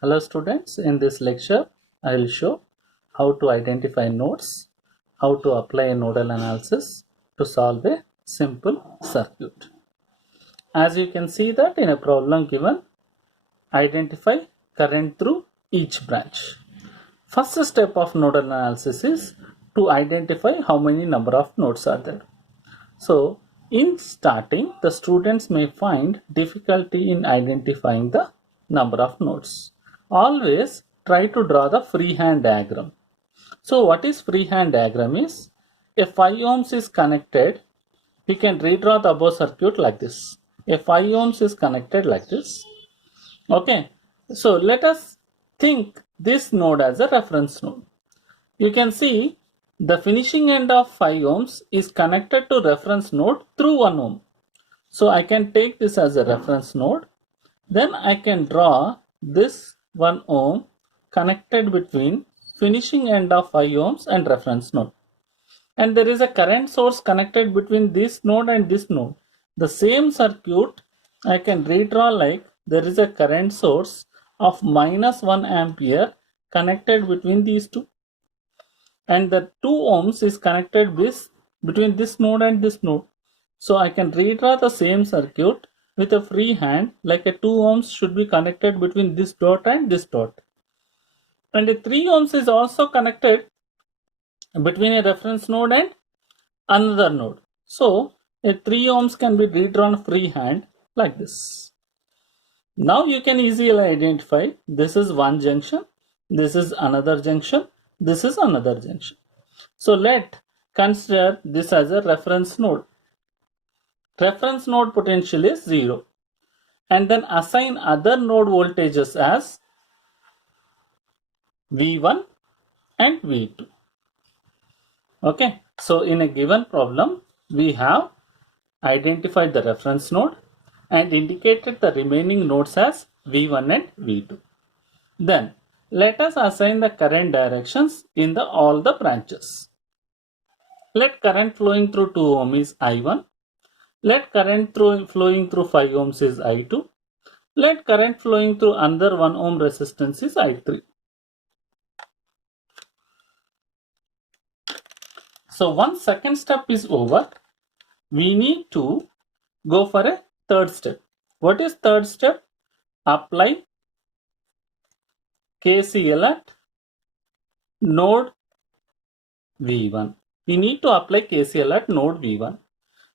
Hello students, in this lecture I will show how to identify nodes, how to apply a nodal analysis to solve a simple circuit. As you can see that in a problem given, identify current through each branch. First step of nodal analysis is to identify how many number of nodes are there. So in starting, the students may find difficulty in identifying the number of nodes. Always try to draw the freehand diagram. So what is freehand diagram is, if 5 ohms is connected, we can redraw the above circuit like this. If 5 ohms is connected like this. Okay, so let us think this node as a reference node. You can see the finishing end of 5 ohms is connected to reference node through 1 ohm. So I can take this as a reference node. Then I can draw this 1 ohm connected between finishing end of 5 ohms and reference node. And there is a current source connected between this node and this node. The same circuit I can redraw like there is a current source of minus 1 ampere connected between these two. And the 2 ohms is connected between this node and this node. So I can redraw the same circuit with a free hand, like a 2 ohms should be connected between this dot and this dot. And a 3 ohms is also connected between a reference node and another node. So a 3 ohms can be redrawn free hand like this. Now you can easily identify this is one junction, this is another junction, this is another junction. So let consider this as a reference node. Reference node potential is 0. And then assign other node voltages as V1 and V2. Okay, so in a given problem, we have identified the reference node and indicated the remaining nodes as V1 and V2. Then let us assign the current directions in all the branches. Let current flowing through 2 ohm is I1. Let current flowing through 5 ohms is I2. Let current flowing through another 1 ohm resistance is I3. So once second step is over, we need to go for a third step. What is third step? Apply KCL at node V1. We need to apply KCL at node V1.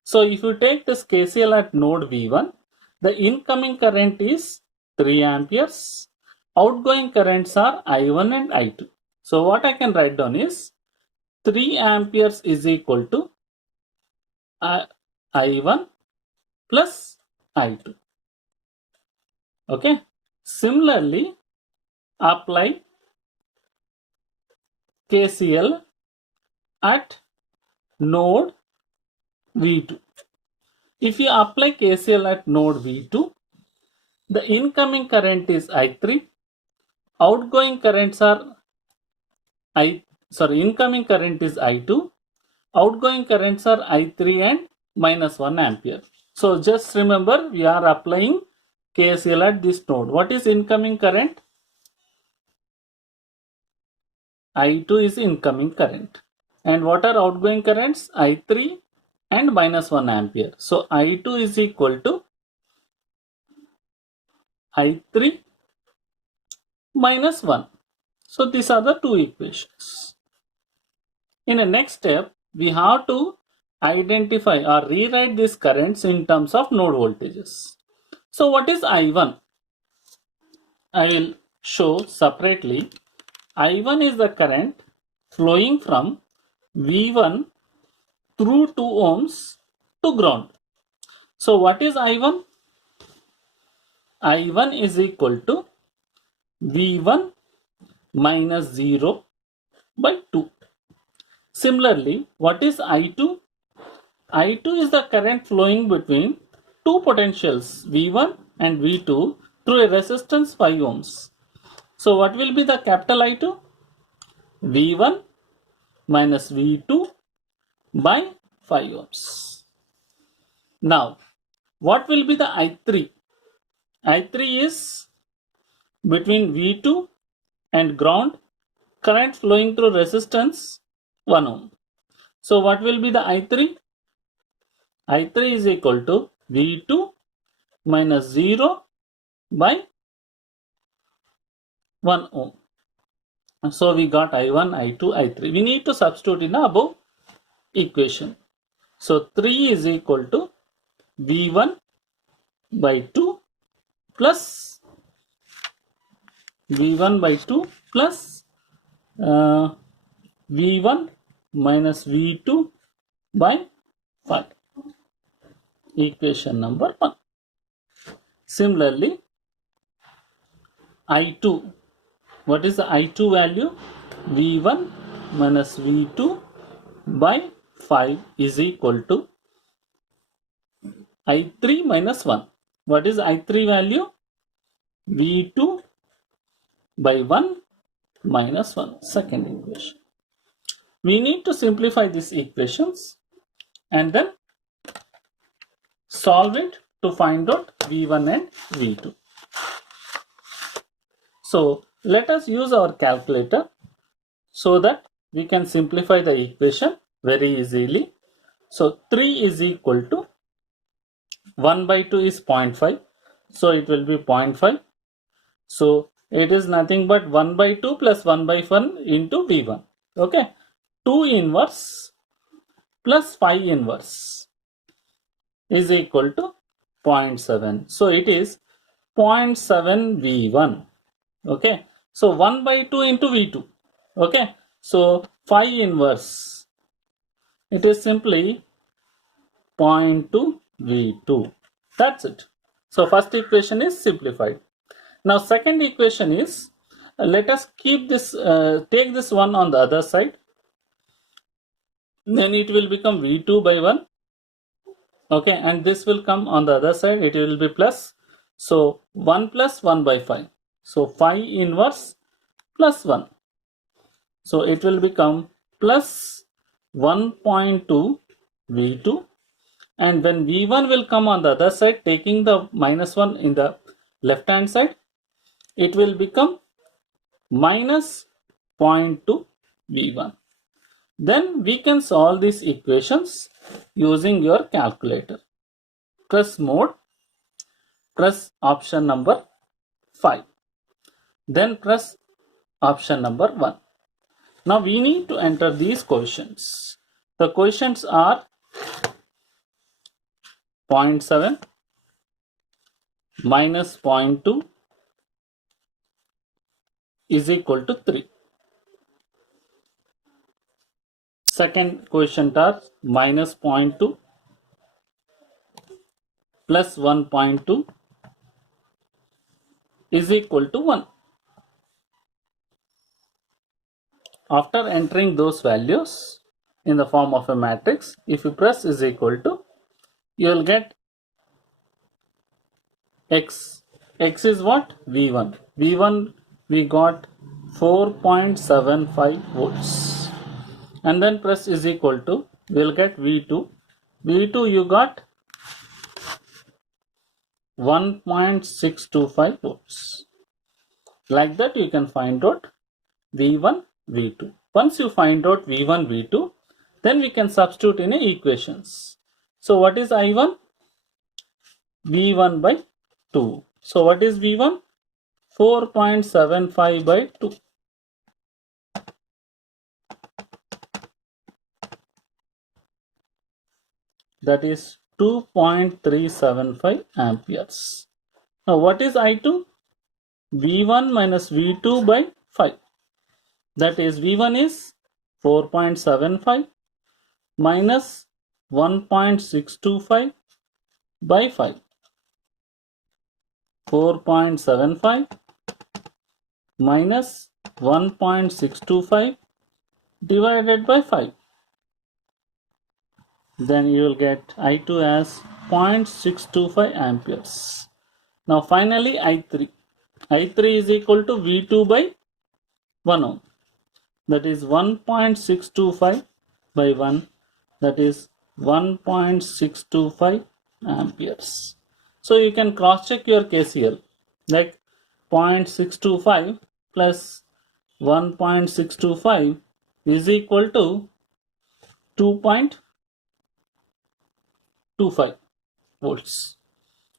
So if you take this KCL at node V1, the incoming current is 3 amperes. Outgoing currents are I1 and I2. So what I can write down is 3 amperes is equal to I1 plus I2. Okay. Similarly, apply KCL at node V2. If you apply KCL at node V2, the incoming current is I3. Outgoing currents are incoming current is I2. Outgoing currents are I3 and minus 1 ampere. So just remember, we are applying KCL at this node. What is incoming current? I2 is incoming current. And what are outgoing currents? I3 and minus 1 ampere. So I2 is equal to I3 minus 1. So these are the two equations. In the next step, we have to identify or rewrite these currents in terms of node voltages. So what is I1? I will show separately. I1 is the current flowing from V1 through 2 ohms to ground. So what is I1? I1 is equal to V1 minus 0 by 2. Similarly, what is I2? I2 is the current flowing between two potentials V1 and V2 through a resistance 5 ohms. So what will be the capital I2? V1 minus V2 by 5 ohms. Now, what will be the I3? I3 is between V2 and ground, current flowing through resistance 1 ohm. So what will be the I3? I3 is equal to V2 minus 0 by 1 ohm. So we got I1, I2, I3. We need to substitute in the above equation. So 3 is equal to V1 by 2 plus V1 by 2 plus V1 minus V2 by 5. Equation number 1. Similarly, I2. What is the I2 value? V1 minus V2 by 5 is equal to I3 minus 1. What is I3 value? V2 by 1 minus 1. Second equation. We need to simplify these equations and then solve it to find out V1 and V2. So let us use our calculator so that we can simplify the equation very easily. So 3 is equal to 1 by 2 is 0.5. So it will be 0.5. So it is nothing but 1 by 2 plus 1 by 1 into V1. Okay. 2 inverse plus 5 inverse is equal to 0.7. So it is 0.7 V1. Okay. So 1 by 2 into V2. Okay. So 5 inverse. It is simply 0.2 V2. That's it. So first equation is simplified. Now second equation is, let us keep this, take this one on the other side. Then it will become V2 by 1. Okay, and this will come on the other side. It will be plus. So 1 plus 1 by 5. So 5 inverse plus 1. So it will become plus 1.2 V2. And when V1 will come on the other side, taking the minus 1 in the left hand side, it will become minus 0.2 V1. Then we can solve these equations using your calculator. Press mode, press option number 5. Then press option number 1. Now we need to enter these quotients. The quotients are 0.7 minus 0.2 is equal to 3. Second quotient are minus 0.2 plus 1.2 is equal to 1. After entering those values in the form of a matrix, if you press is equal to, you will get X. X is what? V1. V1 we got 4.75 volts. And then press is equal to, we will get V2. V2 you got 1.625 volts. Like that you can find out V1, V2. Once you find out V1, V2, then we can substitute in equations. So what is I1? V1 by 2. So what is V1? 4.75 by 2. That is 2.375 amperes. Now what is I2? V1 minus V2 by 5. That is V1 is 4.75 minus 1.625 by 5. 4.75 minus 1.625 divided by 5. Then you will get I2 as 0.625 amperes. Now finally I3. I3 is equal to V2 by 1 ohm. That is 1.625 by 1. That is 1.625 amperes. So you can cross check your KCL. Like 0.625 plus 1.625 is equal to 2.25 volts,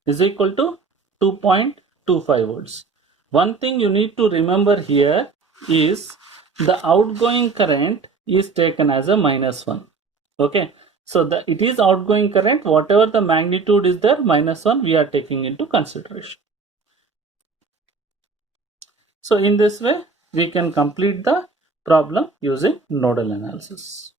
is equal to 2.25 volts. One thing you need to remember here is the outgoing current is taken as a -1. Okay, so it is outgoing current, whatever the magnitude is there, -1 we are taking into consideration. So in this way we can complete the problem using nodal analysis.